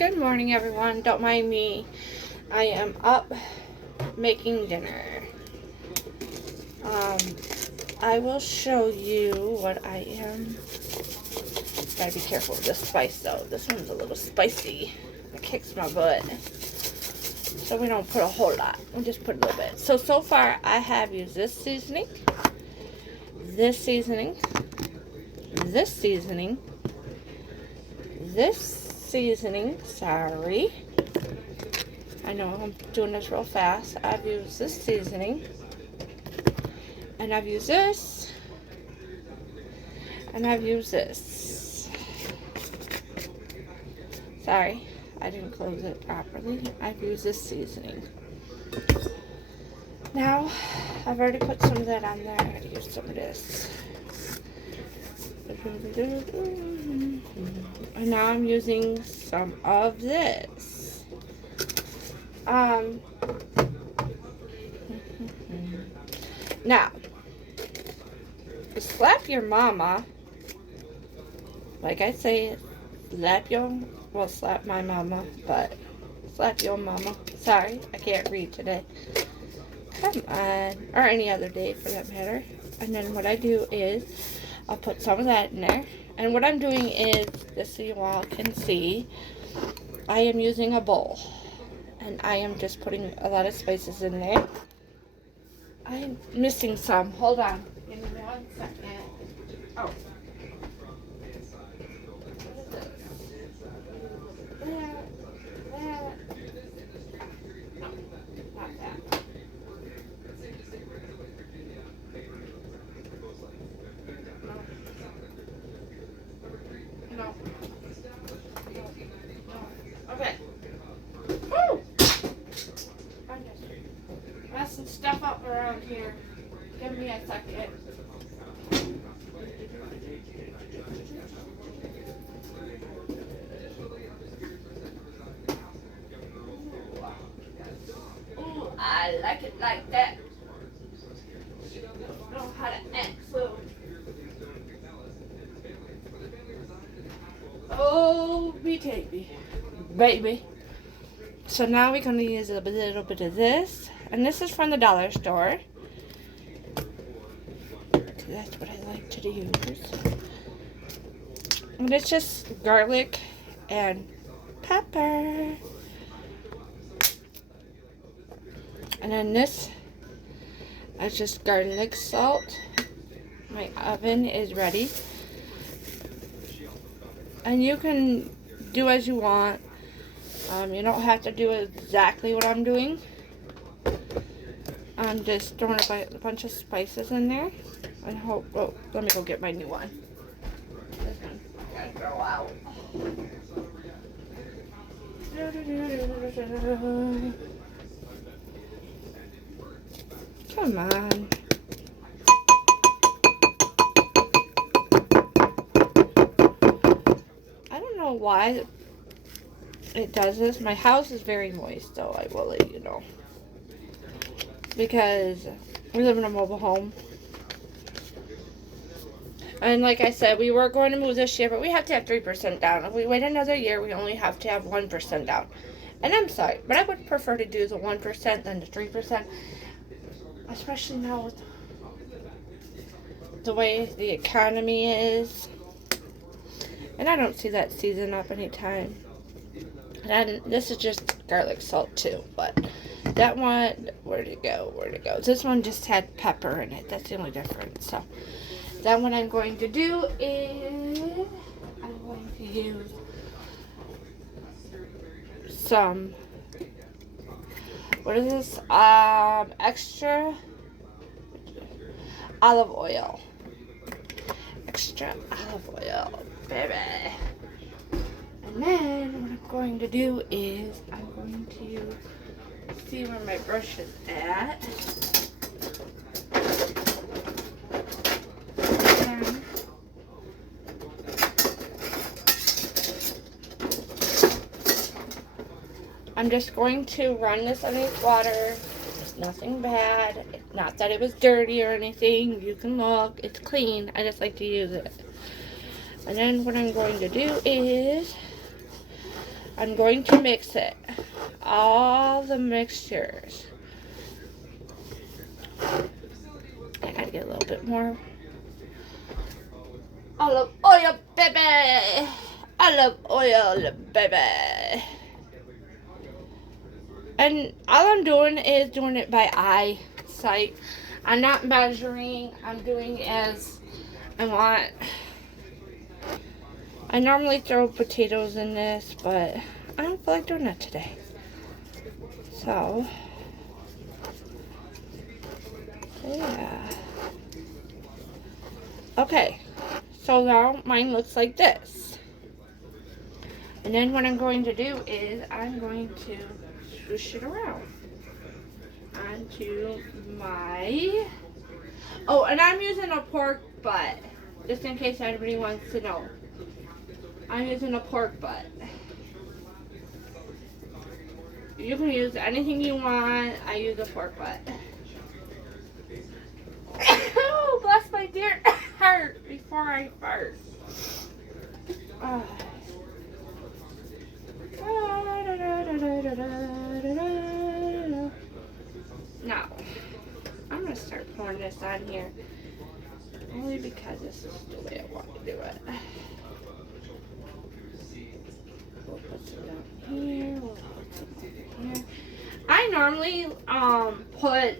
Good morning, everyone. Don't mind me. I am up making dinner. I will show you what I am. Gotta be careful with the spice, though. This one's a little spicy. It kicks my butt. So we don't put a whole lot. We just put a little bit. So far, I have used this seasoning, this seasoning, this seasoning, this seasoning. Sorry. I know I'm doing this real fast. I've used this seasoning. And I've used this. And I've used this. Sorry, I didn't close it properly. I've used this seasoning. Now, I've already put some of that on there. I gotta use some of this. And now I'm using some of this. Now, slap your mama. Like I say, slap my mama, but slap your mama. Sorry, I can't read today. Come on. Or any other day for that matter. And then what I do is, I'll put some of that in there. And what I'm doing is, just so you all can see, I am using a bowl. And I am just putting a lot of spices in there. I'm missing some. Hold on. Give me 1 second. Oh. Okay. Woo! I'm just messing stuff up around here. Give me a second. Ooh, I like it like that. Know how to act food. Oh, baby. So now we're going to use a little bit of this. And this is from the dollar store. That's what I like to use. And it's just garlic and pepper. And then this is just garlic salt. My oven is ready. And you can do as you want. You don't have to do exactly what I'm doing. I'm just throwing a bunch of spices in there. And hope. Oh, let me go get my new one. This one I gotta throw out. Come on. I don't know why it does this. My house is very moist, though, I will let you know. Because we live in a mobile home. And like I said, we were going to move this year, but we have to have 3% down. If we wait another year, we only have to have 1% down. And I'm sorry, but I would prefer to do the 1% than the 3%. Especially now with the way the economy is. And I don't see that season up anytime. And this is just garlic salt too, but that one, where'd it go? This one just had pepper in it. That's the only difference. So then what I'm going to do is I'm going to use some, what is this? Extra olive oil. Extra olive oil, baby. And then what I'm going to do is I'm going to see where my brush is at. And I'm just going to run this underneath water. It's nothing bad. Not that it was dirty or anything. You can look. It's clean. I just like to use it. And then what I'm going to do is I'm going to mix it. All the mixtures. I gotta get a little bit more olive oil, baby. Olive oil, baby. And all I'm doing is doing it by eyesight. I'm not measuring. I'm doing as I want. I normally throw potatoes in this, but I don't feel like doing that today. So, yeah. Okay. So now mine looks like this. And then what I'm going to do is I'm going to swoosh it around onto my... Oh, and I'm using a pork butt, just in case anybody wants to know. I'm using a pork butt. You can use anything you want. I use a pork butt. Oh, bless my dear heart before I fart. Oh. Now, I'm going to start pouring this on here. Only because this is the way I want to do it. We'll put some down here. We'll put some over here. I normally put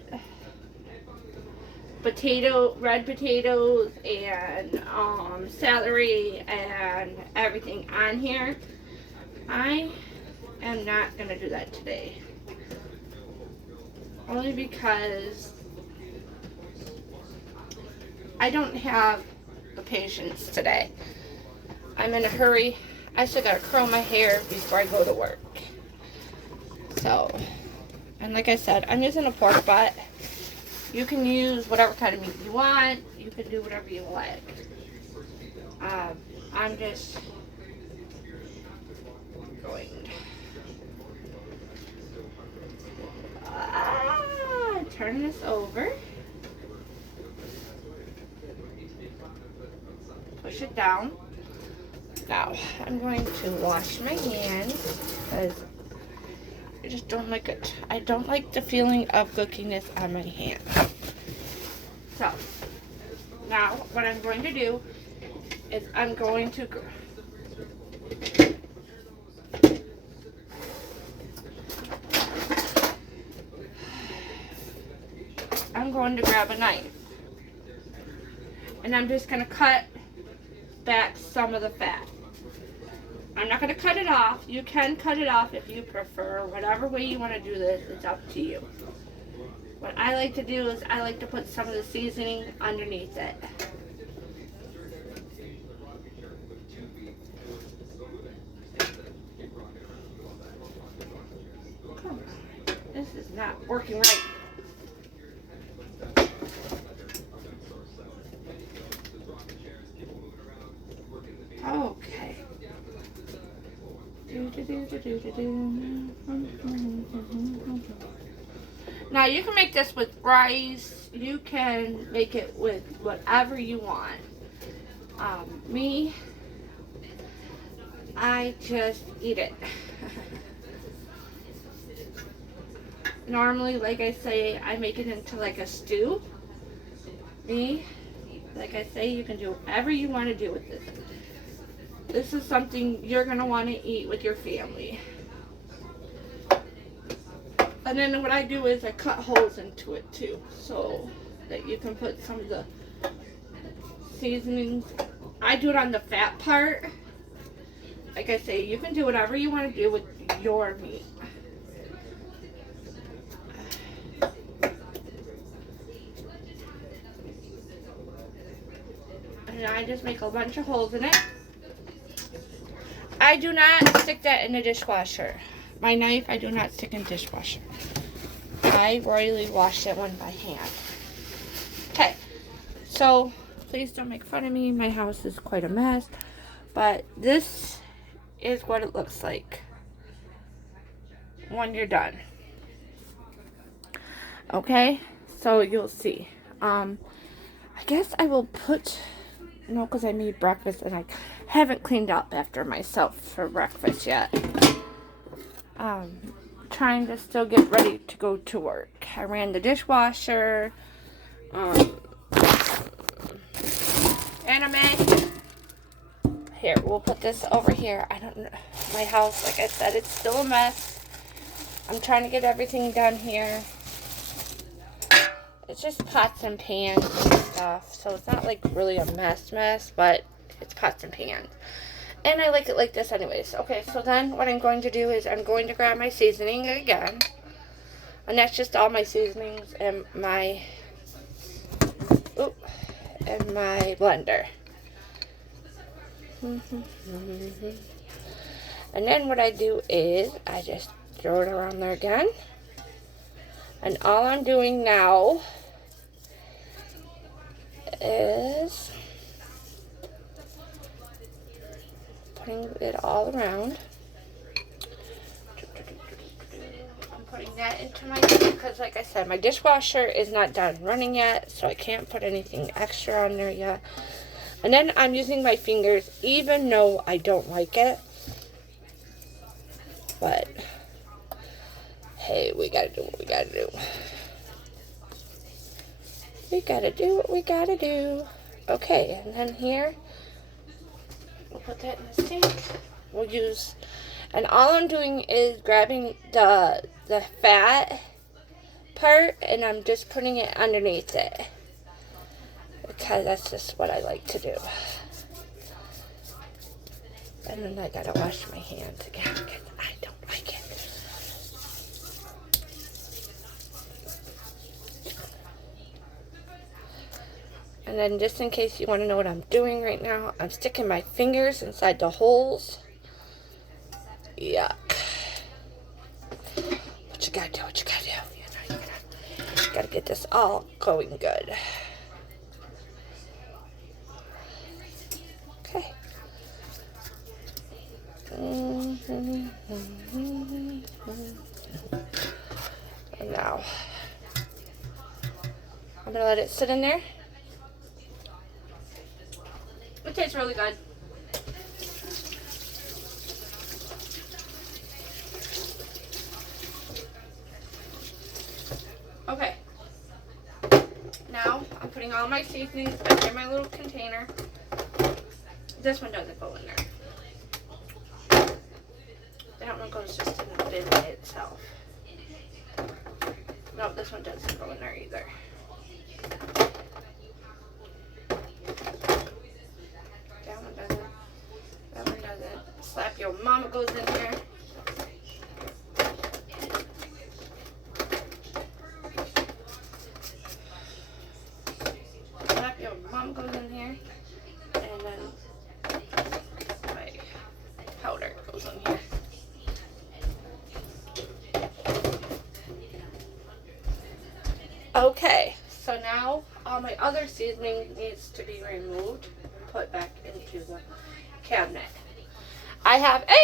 red potatoes and celery and everything on here. I am not going to do that today. Only because I don't have the patience today. I'm in a hurry. I still got to curl my hair before I go to work. So, and like I said, I'm using a pork butt. You can use whatever kind of meat you want. You can do whatever you like. I'm just going turn this over. Push it down. Now, I'm going to wash my hands because I just don't like it. I don't like the feeling of cooking this on my hands. So, now what I'm going to do is I'm going to grab a knife. And I'm just going to cut back some of the fat. I'm not going to cut it off. You can cut it off if you prefer. Whatever way you want to do this, it's up to you. What I like to do is I like to put some of the seasoning underneath it. Come on. This is not working right. Okay. Now you can make this with rice. You can make it with whatever you want. Me, I just eat it. Normally, like I say, I make it into like a stew. Me, like I say, you can do whatever you want to do with this. This is something you're going to want to eat with your family. And then what I do is I cut holes into it too, so that you can put some of the seasonings. I do it on the fat part. Like I say, you can do whatever you want to do with your meat. And I just make a bunch of holes in it. I do not stick that in the dishwasher. My knife, I do not stick in the dishwasher. I royally wash that one by hand. Okay, so please don't make fun of me. My house is quite a mess. But this is what it looks like when you're done. Okay, so you'll see. I guess I will put... because I made breakfast and I haven't cleaned up after myself for breakfast yet. trying to still get ready to go to work. I ran the dishwasher. Anime. Here, we'll put this over here. I don't know. My house, like I said, it's still a mess. I'm trying to get everything done here. It's just pots and pans and stuff. So it's not like really a mess, but it's pots and pans. And I like it like this anyways. Okay, so then what I'm going to do is I'm going to grab my seasoning again. And that's just all my seasonings and my blender. And then what I do is I just throw it around there again. And all I'm doing now is putting it all around. I'm putting that into my, because like I said, my dishwasher is not done running yet, so I can't put anything extra on there yet. And then I'm using my fingers, even though I don't like it. But, hey, we gotta do what we gotta do. We gotta do what we gotta do. Okay, and then here, we'll put that in the sink. We'll use, and all I'm doing is grabbing the fat part, and I'm just putting it underneath it. Because that's just what I like to do. And then I gotta wash my hands again because I don't like it. And then just in case you want to know what I'm doing right now, I'm sticking my fingers inside the holes. Yuck. What you gotta do, what you gotta do. You know, you gotta get this all going good. Okay. And now, I'm gonna let it sit in there. It tastes really good. Okay. Now, I'm putting all my seasonings back in my little container. This one doesn't go in there. That one goes just in the bin by itself. No, this one doesn't go in there either. That one doesn't. That one doesn't. Slap Your Mama goes in here. Slap Your Mama goes in here. And then my powder goes in here. Okay, so now all my other seasoning needs to be removed and put back into the cabinet. I have okay.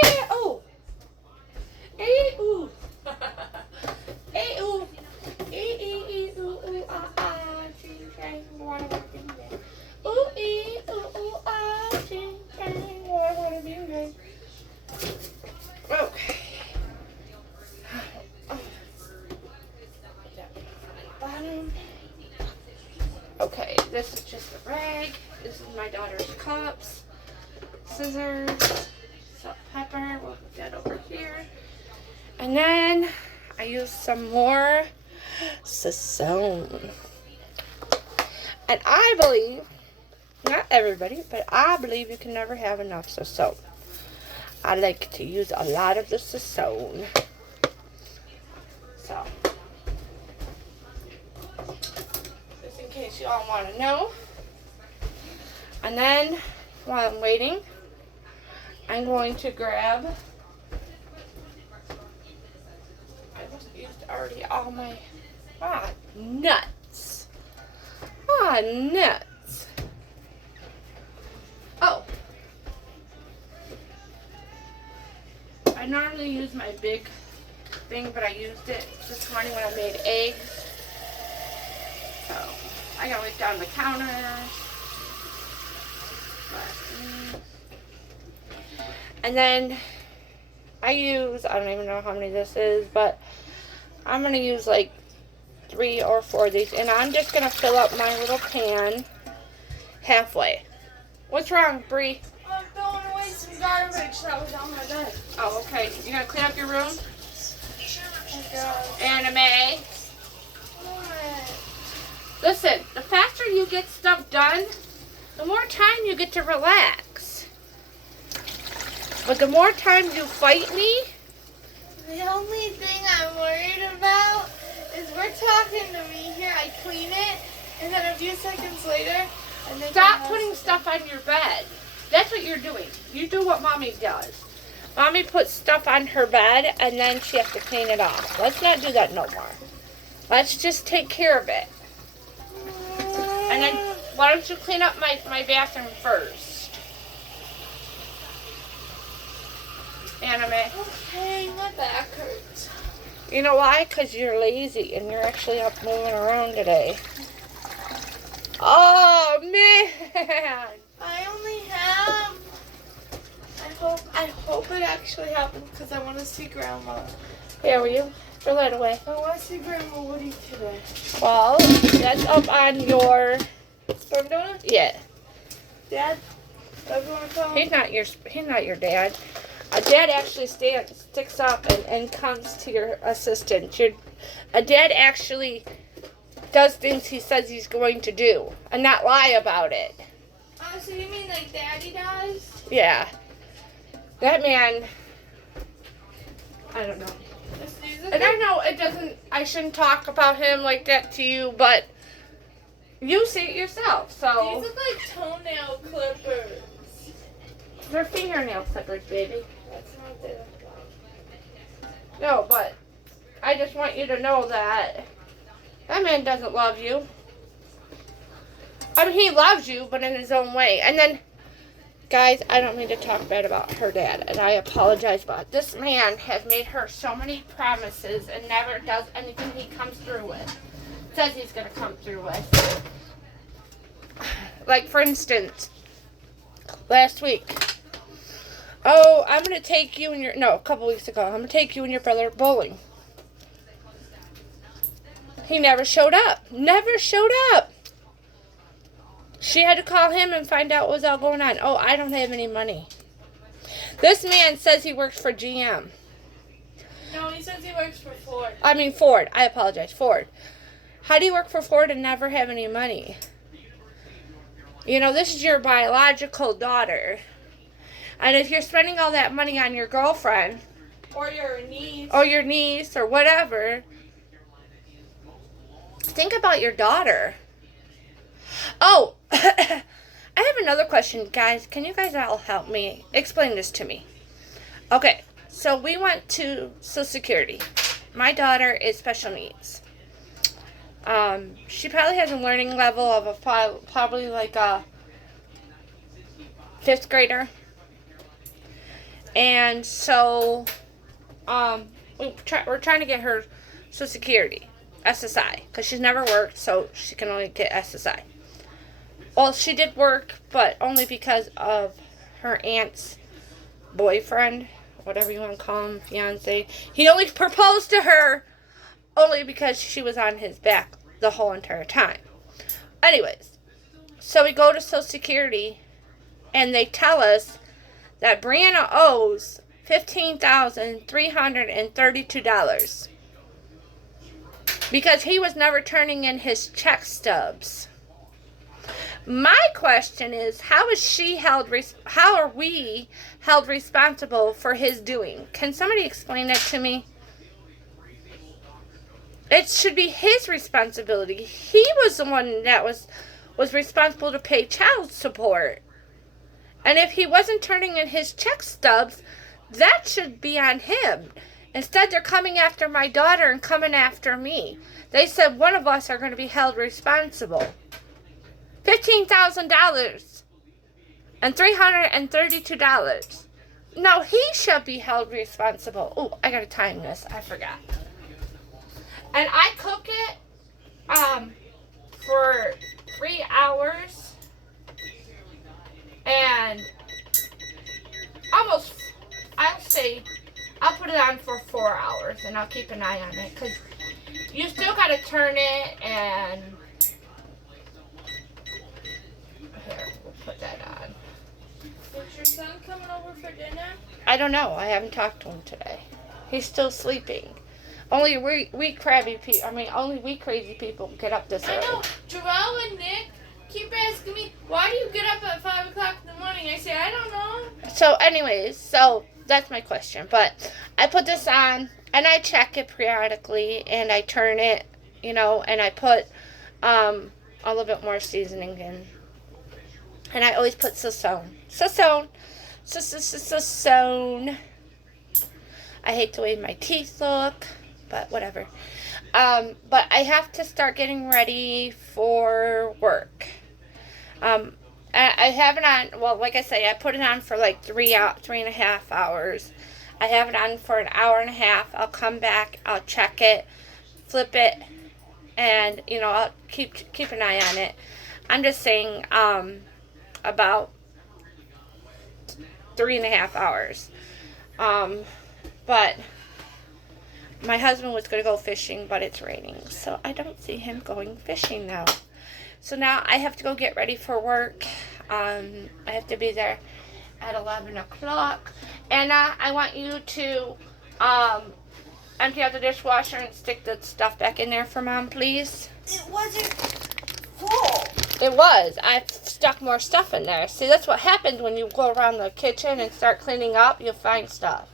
Okay, this is just a rag. This is my daughter's cups, scissors, salt, pepper. We'll put that over here. And then I use some more Sazón. And I believe, not everybody, but I believe you can never have enough Sazón. I like to use a lot of the Sazón. So, just in case you all want to know. And then, while I'm waiting, I'm going to grab, I just used already all my, nuts. Nuts. Oh. I normally use my big thing, but I used it this morning when I made eggs. So, I got it down the counter. But, and then I don't even know how many this is, but I'm going to use like 3 or 4 of these. And I'm just going to fill up my little pan halfway. What's wrong, Bree? I'm throwing away some garbage that was on my bed. Oh, okay. You going to clean up your room? Oh, Anime. what? Listen, the faster you get stuff done, the more time you get to relax. But the more time you fight me, The only thing I'm worried about is we're talking to me here. I clean it, and then a few seconds later, and then stop putting stuff on your bed. That's what you're doing. You do what Mommy does. Mommy puts stuff on her bed, and then she has to clean it off. Let's not do that no more. Let's just take care of it. And then, why don't you clean up my bathroom first? Anime. Okay, my back hurts. You know why? Because you're lazy, and you're actually up moving around today. Oh, man. I only have. I hope it actually happens because I want to see Grandma. Here, will you throw that away? I want to see Grandma Woody today. Well, that's up on your... Sperm donor? Yeah. Dad? Whatever you want to call him? He's not your dad. Dad actually sticks up and comes to your assistant. A dad actually does things he says he's going to do and not lie about it. Oh, so you mean like Daddy does? Yeah. That man, I don't know. And I know I shouldn't talk about him like that to you, but you see it yourself, so. These look like toenail clippers. They're fingernail clippers, baby. That's not what they look like. No, but I just want you to know that man doesn't love you. I mean, he loves you, but in his own way. And then, guys, I don't mean to talk bad about her dad, and I apologize, but this man has made her so many promises and never does anything he comes through with. Says he's going to come through with. Like, for instance, last week. Oh, I'm going to take you and a couple weeks ago, I'm going to take you and your brother bowling. He never showed up. Never showed up. She had to call him and find out what was all going on. Oh, I don't have any money. This man says he works for GM. No, he says he works for Ford. I mean Ford. I apologize. Ford. How do you work for Ford and never have any money? You know, this is your biological daughter. And if you're spending all that money on your girlfriend, Or your niece. or your niece, or whatever, think about your daughter. Oh, I have another question, guys. Can you guys all help me? Explain this to me. Okay, so we went to Social Security. My daughter is special needs. She probably has a learning level of probably like a 5th grader. And so, we're trying to get her Social Security, SSI, because she's never worked, so she can only get SSI. Well, she did work, but only because of her aunt's boyfriend, whatever you want to call him, fiance. He only proposed to her only because she was on his back the whole entire time. Anyways, so we go to Social Security, and they tell us that Brianna owes $15,332 because he was never turning in his check stubs. My question is, how are we held responsible for his doing? Can somebody explain that to me? It should be his responsibility. He was the one that was responsible to pay child support. And if he wasn't turning in his check stubs, that should be on him. Instead, they're coming after my daughter and coming after me. They said one of us are going to be held responsible. $15,000 and $332. No, he should be held responsible. Oh, I got to time this. I forgot. And I cook it for 3 hours put it on for 4 hours, and I'll keep an eye on it, because you still got to turn it, and here, we'll put that on. Is your son coming over for dinner? I don't know. I haven't talked to him today. He's still sleeping. Only we crazy people get up this early. I know. Jarrell and Nick keep asking me, why do you get up at 5 o'clock in the morning? I say, I don't know. So anyways, that's my question. But I put this on, and I check it periodically, and I turn it, and I put a little bit more seasoning in. And I always put Sazone. I hate the way my teeth look, but whatever. But I have to start getting ready for work. I have it on, well, like I say, I put it on for like 3.5 hours. I have it on for an hour and a half. I'll come back, I'll check it, flip it, and, I'll keep an eye on it. I'm just saying, about 3.5 hours. But my husband was going to go fishing, but it's raining, so I don't see him going fishing now. So now I have to go get ready for work. I have to be there at 11 o'clock. Anna, I want you to empty out the dishwasher and stick the stuff back in there for Mom, please. It wasn't full. It was. I've stuck more stuff in there. See, that's what happens when you go around the kitchen and start cleaning up. You'll find stuff.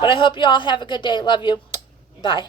But I hope you all have a good day. Love you. Bye.